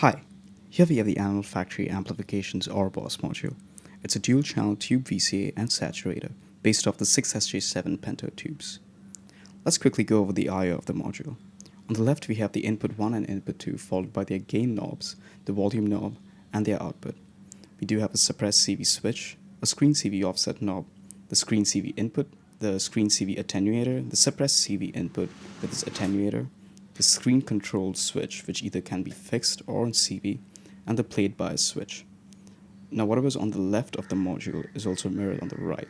Hi, here we have the Animal Factory Amplification's Orobas module. It's a dual-channel tube VCA and saturator based off the 6SJ7 Pento tubes. Let's quickly go over the I/O of the module. On the left we have the input 1 and input 2 followed by their gain knobs, the volume knob, and their output. We do have a suppressed CV switch, a screen CV offset knob, the screen CV input, the screen CV attenuator, the suppressed CV input with its attenuator, the screen control switch, which either can be fixed or on CV, and the plate bias switch. Now whatever's on the left of the module is also mirrored on the right,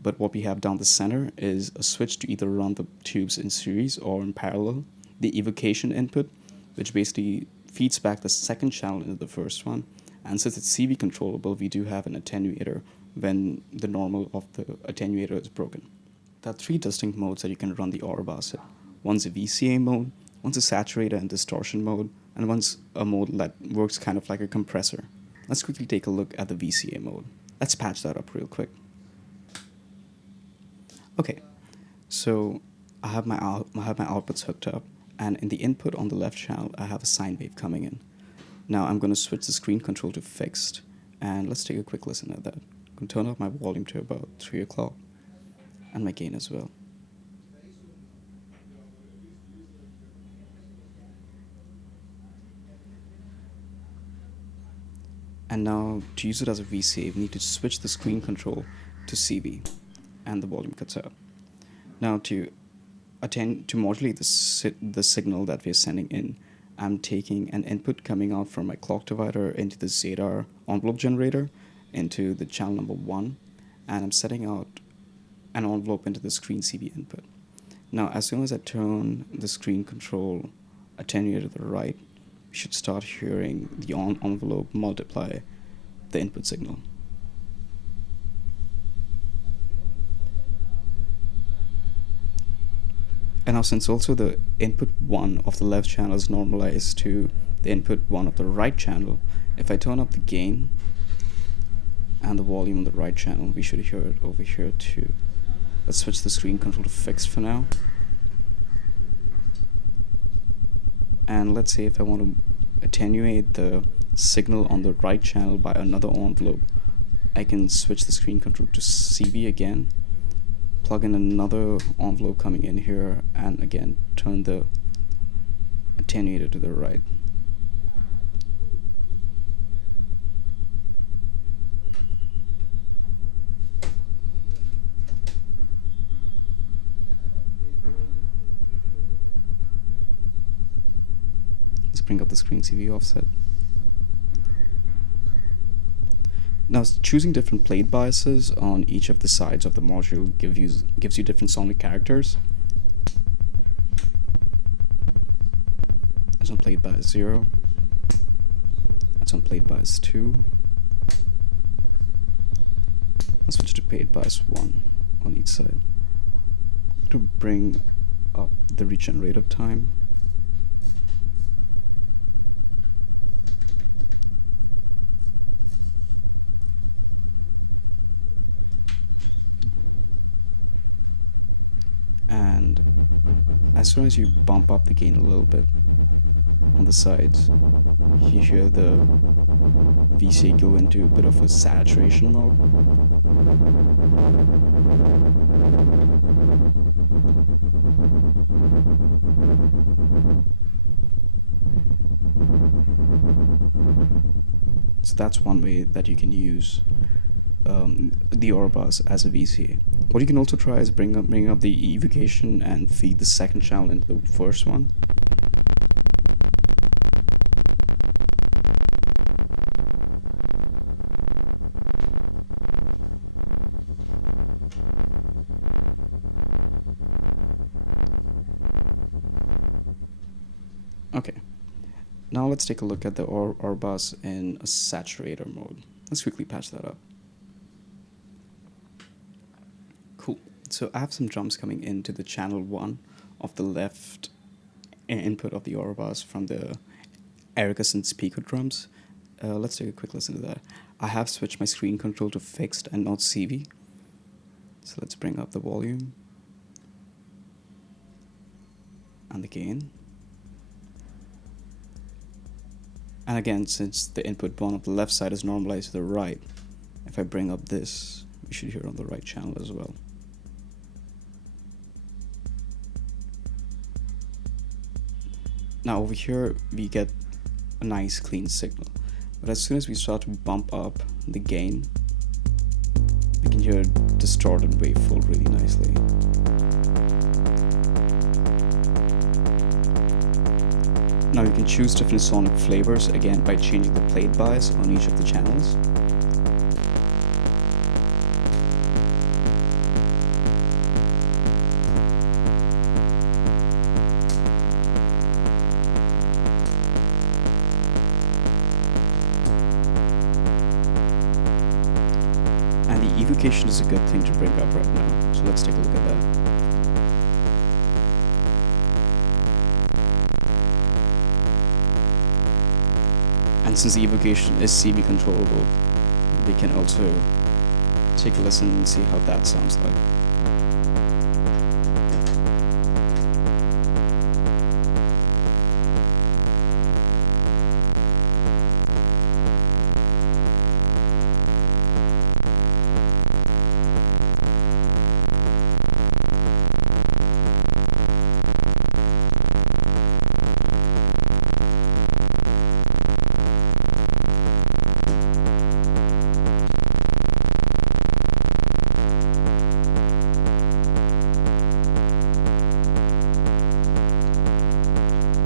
but what we have down the center is a switch to either run the tubes in series or in parallel, the evocation input, which basically feeds back the second channel into the first one, and since it's CV controllable, we do have an attenuator when the normal of the attenuator is broken. There are three distinct modes that you can run the Orobas in. One's a VCA mode, one's a saturator and distortion mode, and one's a mode that works kind of like a compressor. Let's quickly take a look at the VCA mode. Let's patch that up real quick. Okay, so I have my outputs hooked up, and in the input on the left channel, I have a sine wave coming in. Now I'm going to switch the screen control to fixed, and let's take a quick listen at that. I'm going to turn off my volume to about 3 o'clock, and my gain as well. And now, to use it as a VCA, we need to switch the screen control to CV, and the volume cuts out. Now, to modulate the signal that we're sending in, I'm taking an input coming out from my clock divider into the Zadar envelope generator into the channel number 1, and I'm setting out an envelope into the screen CV input. Now, as soon as I turn the screen control attenuator to the right, we should start hearing the envelope multiply the input signal. And now, since also the input 1 of the left channel is normalized to the input 1 of the right channel, if I turn up the gain and the volume on the right channel, we should hear it over here too. Let's switch the screen control to fixed for now. And let's say if I want to attenuate the signal on the right channel by another envelope, I can switch the screen control to CV again, plug in another envelope coming in here, and again turn the attenuator to the right. Let's bring up the screen CV offset. Now, choosing different plate biases on each of the sides of the module gives you different sonic characters. That's on plate bias 0. That's on plate bias 2. Let's switch to plate bias 1 on each side. To bring up the regenerative time. And as soon as you bump up the gain a little bit on the sides, you hear the VCA go into a bit of a saturation mode. So that's one way that you can use the Orobas as a VCA. What you can also try is bring up the evocation and feed the second channel into the first one. Okay, now let's take a look at the Orobas in a saturator mode. Let's quickly patch that up. Cool. So I have some drums coming into the channel 1 of the left input of the Orobas from the Eric speaker drums. Let's take a quick listen to that. I have switched my screen control to fixed and not CV. So let's bring up the volume and the gain. And again, since the input bond on the left side is normalized to the right, if I bring up this, we should hear it on the right channel as well. Now over here, we get a nice clean signal. But as soon as we start to bump up the gain, we can hear a distorted waveform really nicely. Now you can choose different sonic flavors, again by changing the plate bias on each of the channels. And the evocation is a good thing to bring up right now, so let's take a look at that. And since the evocation is CV controllable, we can also take a listen and see how that sounds like.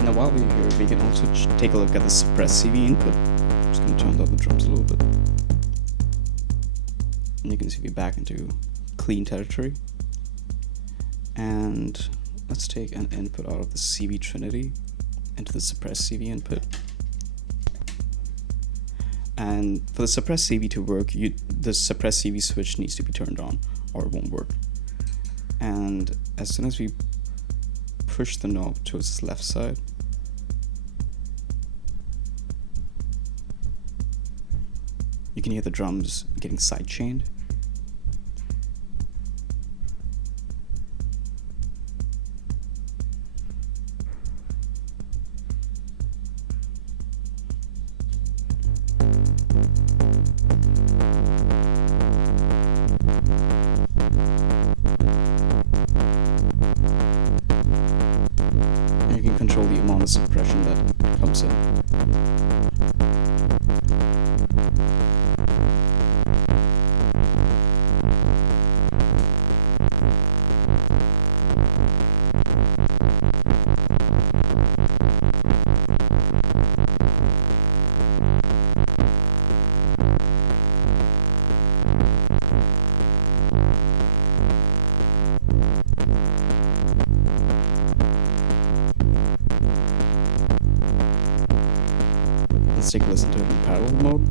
Now while we're here, we can also take a look at the suppressed CV input. I'm just going to turn down the drums a little bit. And you can see we're back into clean territory. And let's take an input out of the CV Trinity into the suppressed CV input. And for the suppressed CV to work, the suppressed CV switch needs to be turned on or it won't work. And as soon as we push the knob towards its left side, you can hear the drums getting sidechained. And you can control the amount of suppression that comes in. Let's take a listen to it in parallel mode.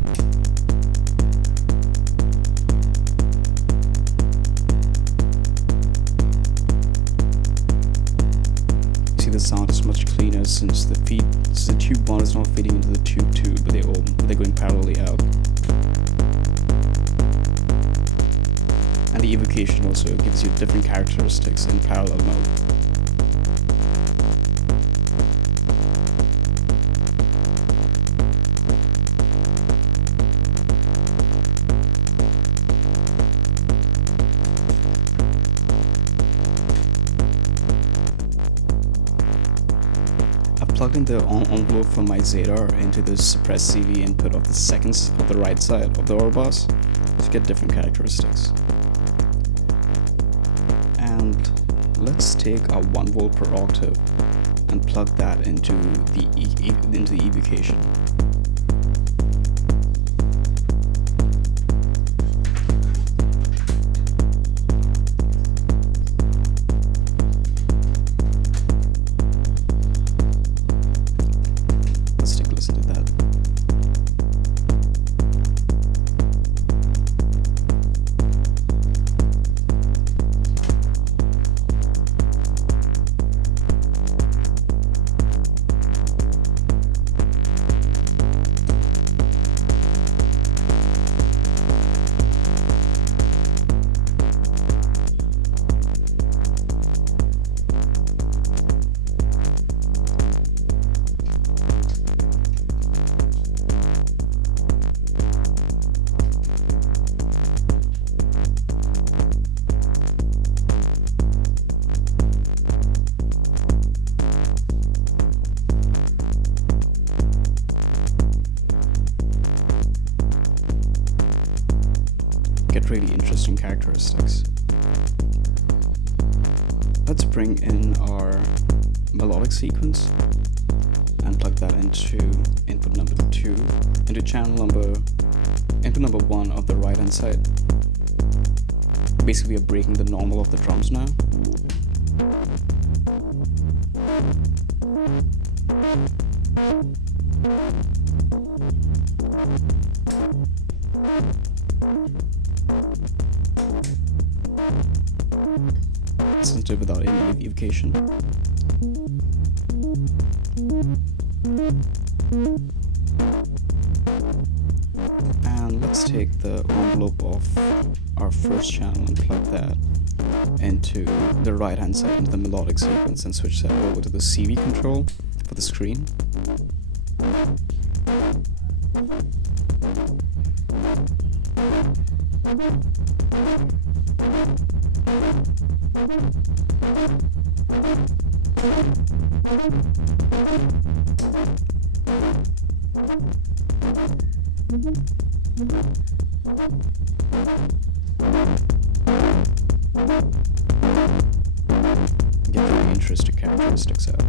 You see the sound is much cleaner since the tube 1 is not feeding into the tube 2, but they're going parallelly out. And the evocation also gives you different characteristics in parallel mode. Plugged in the envelope from my Zadar into the suppressed CV input of the right side of the Orobas to get different characteristics. And let's take a 1 volt per octave and plug that into the evocation. really interesting characteristics. Let's bring in our melodic sequence and plug that into input number 2, into input number 1 of the right hand side. Basically, we are breaking the normal of the drums now. Listen to it without any evocation. And let's take the envelope of our first channel and plug that into the right hand side, into the melodic sequence, and switch that over to the CV control for the screen. Get very interesting characteristics out.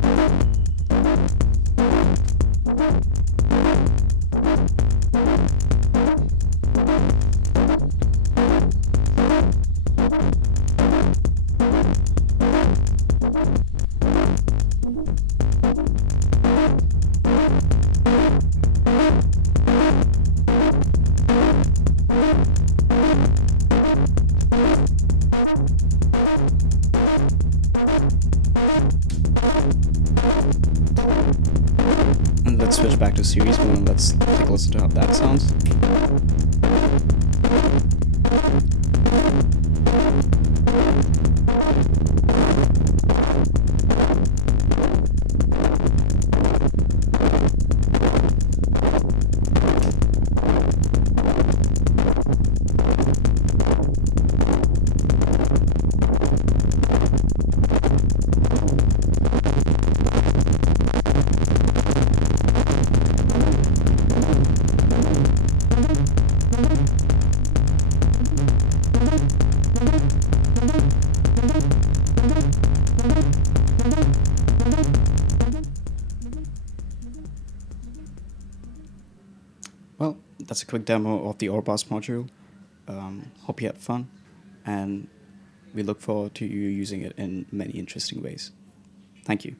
And let's switch back to series mode and let's take a listen to how that sounds. Well, that's a quick demo of the Orobas module. Hope you had fun, and we look forward to you using it in many interesting ways. Thank you.